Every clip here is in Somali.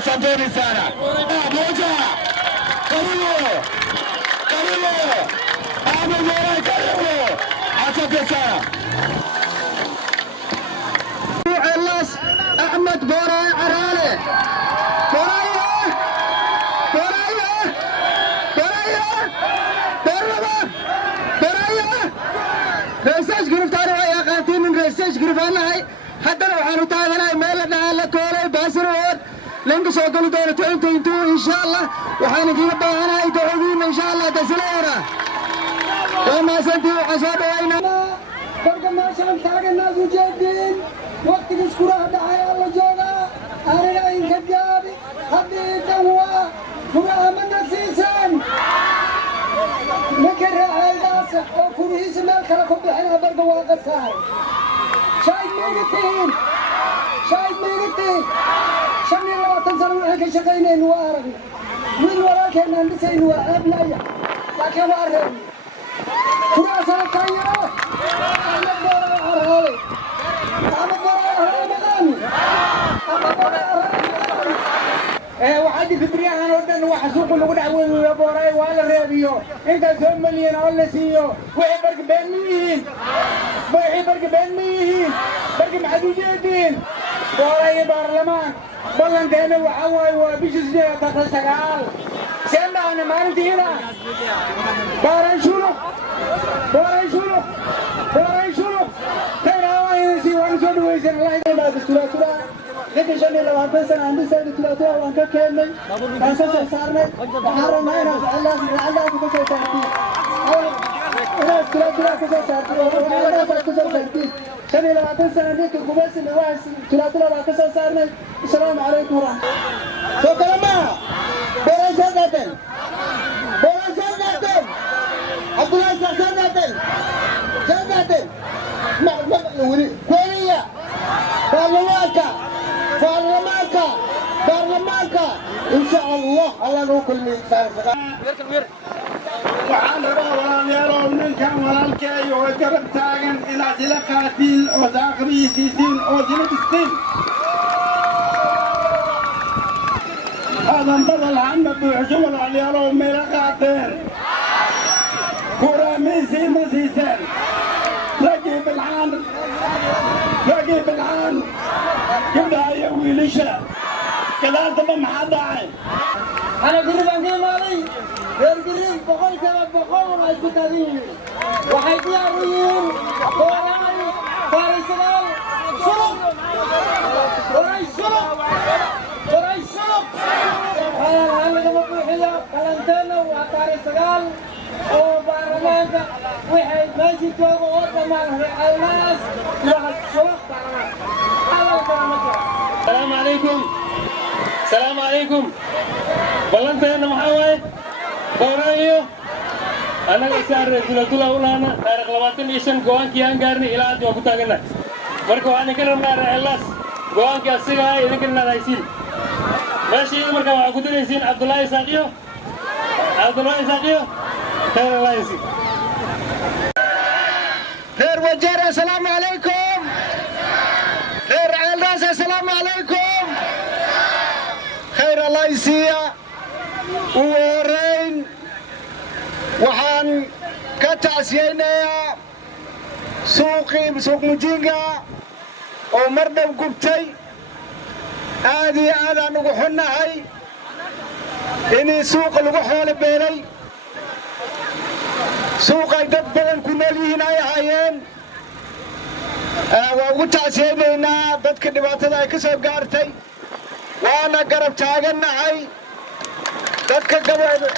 Asanteni sana. Moja. Karibu. Karibu. Ahmed karibu. Asante sana. Elas Ahmed Boray Arale. Boray. Boray. Boray. Boray. Boray. Research group taro ya qaatin min research group anahay. Haddana waxaan u taaganahay meel la koolay baasir لنك سوقل دورة 2022 إن شاء الله وحنا كي نبغى هاي تعودين إن شاء الله تسلينا وما سنتي وحساب وين برجع ما شان تاج الناس وجدين وقت يذكرها دعاء الله جونا أنا إن كجاب هذه جوا هو أمن سيسان نكره الناس وكل اسم الكلام بحنا برجع واقصار شايف ميتين شايف ميتين شمي الله تنزل وحكي شقينين وارغنا من وراك أن نسين وأبلايا لكن وارغنا كراسة الطيارة أنا بدور أرهالي أنا بدور أرهالي مغاني أنا بدور أرهالي وعادي في بريان أنا ودن وحسوق اللي قدعوه ويبوراي وعلى الرياضيو أنت زوم مليون ولا سيو ويبرق بين مين ويبرق بين مين برق محدودين بوراي بارلمان بلن دهنا وحواي وبيجزني تتسقال سيما أنا ما نتي هنا باران شلو خير هواي نسي وانسون ويسن الله يدعنا بستولا لكن شني لو أنت سنة عندي سنة تولا وانك كامل أنت سارنا حرم ما ينفع الله تكسر سارتي أنا تولا كسر شني لو أنت سنة عندك كوبس اللي واس تولا وكسر سارنا السلام عليكم ورحمة الله شكرا بوران سنتين عبد الله سنتين شاء الله الله نوكل من waxaan rabaa walaalayaalow ninkan walaalkeeyo way garab taagan inaad ila qaatiin ood aqriisiisiin ood ila dhistiin aadan badal hama buuxsho walaalayaalow meela qaateen kuraamiisiin ma siiseen ragii bilcaan gabdhaha iyo wiilasha gadaaldaba maxaa dhacay أنا قريب عندي مالي غير قريب بقول كذا بقول ما يستدين وحيدي أروين قراني فارسنا سلوك قراي سلوك هلا كما بقول كلامتنا وأتاري سجال أو بارمانك وحيد ماشي جوا وقت ما الناس راح سلوك السلام عليكم بلانتنا محاوي بورايو أنا إسار رجل أولانا تاريخ 25 قوان كيان قارني إلى أن يوقتانا مركو أنا كرم نار إلاس قوان كاسيغا إذا كنا رايسين ماشي مركو أقول إنسين عبد الله إساقيو خير الله يسير خير وجير السلام عليكم خير عيال السلام عليكم خير الله يسيا وورين وحان كتعسينا سوق مجينجا ومرنا وقبتي هذه أنا نقحنا هاي إني سوق الوحول بيني سوق يدب بدن كنا لي هنا هايين وتعسينا بدك دبعت ذا كسر قارتي وأنا قرب تاجنا هاي dadka gabadha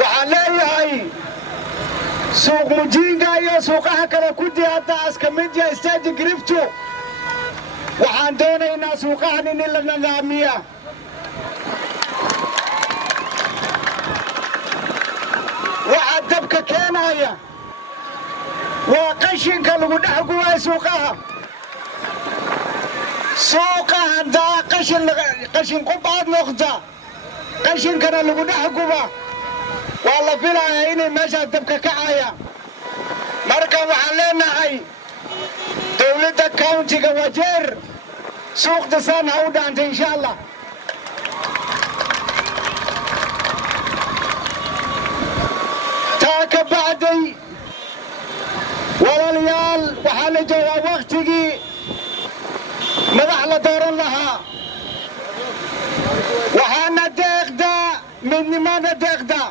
waxaan leeyahay suuq mujiinga iyo suuqaha kale ku diyaada aska mid yahay stage grifto waxaan doonaynaa suuqahan in la nidaamiya waxa dabka keenaya waa qashinka lagu dhex guway suuqaha سوق هذا قشن قبعة نقطة قشن كان اللي قد حكومة والله فينا هيني ماشي تبقى كعاية مركب علينا هاي دولة كاونتي كوجير سوق دسان عودة أنت إن شاء الله تاك بعدي ولا ليال وحال جوا وقتي مدح لدور لها وحانا ديقدا من ما نديقدا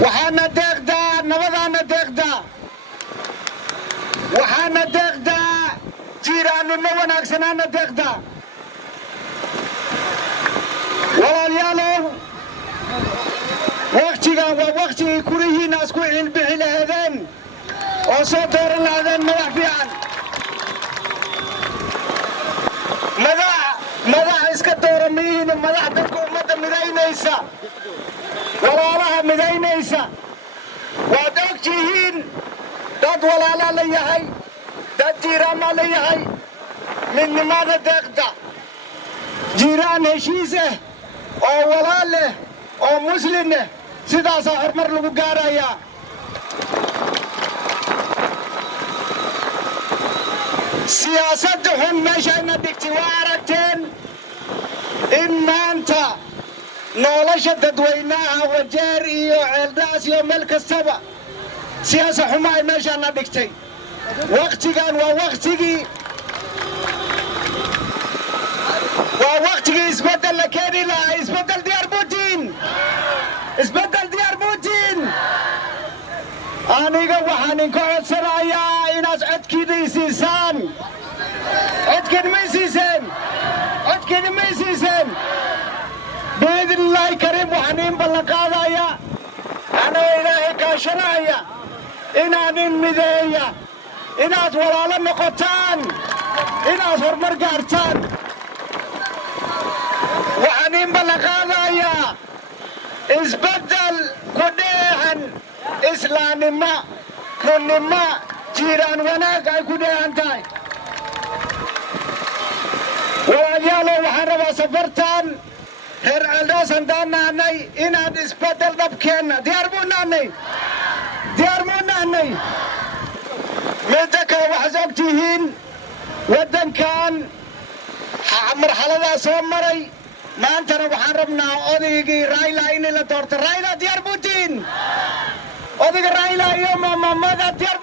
وحانا ديقدا نبضانا ديقدا وحانا ديقدا جيران النوان اكسنانا ديقدا ولا ليالو وقتي كوريهي ناس كوين بحي لهذين وصوت دور لهذين مدح فيعان مدح iska dooranayeen madax dadka umada midaynaysa walaalaha midaynaysa waa ogtihiin dad walaala la yahay dad jiiraan la yahay midnimada deeqda jiiraan heshiis ah oo walaal leh oo muslim ah sidaas hormar lagu gaarayaa siyaasadda xun meeshayna dhigtay waa aragteen in maanta nolosha dadweynaha wajeer iyo ceeldhaas iyo meel kastaba siyaasa xuma ay meeshaana dhigtay waqtigan waa waqtigii isbeddel la keeni lahaa isbeddel diyaar buutiin aniga waxaan inka codsanayaa inaad codkiina isiisaan codkiina ma isiiseen biidn illaahi kariim waxaan in ballan qaadaya anoo ilaahay kaashanaya inaan in mideeya inaad walaalo noqotaan inaad horumar gaartaan waxaan in ballan qaadayaa isbeddel ku dheehan islaamnimo runnimo jiiraan wanaag ay ku dheehan tahay walaalayaal waxaan rabaa safartan reer Ceeldhoos haddaan nahnay inaad isbedel dhabkeenna diyaar buu nahnay midda kale waxaad ogtihiin waddankan marxaladaa soo maray maantana waxaan rabnaa odaygii Raila in la doorto Raila diyaar buu tihiin odayga Raila iyo maamada diyaar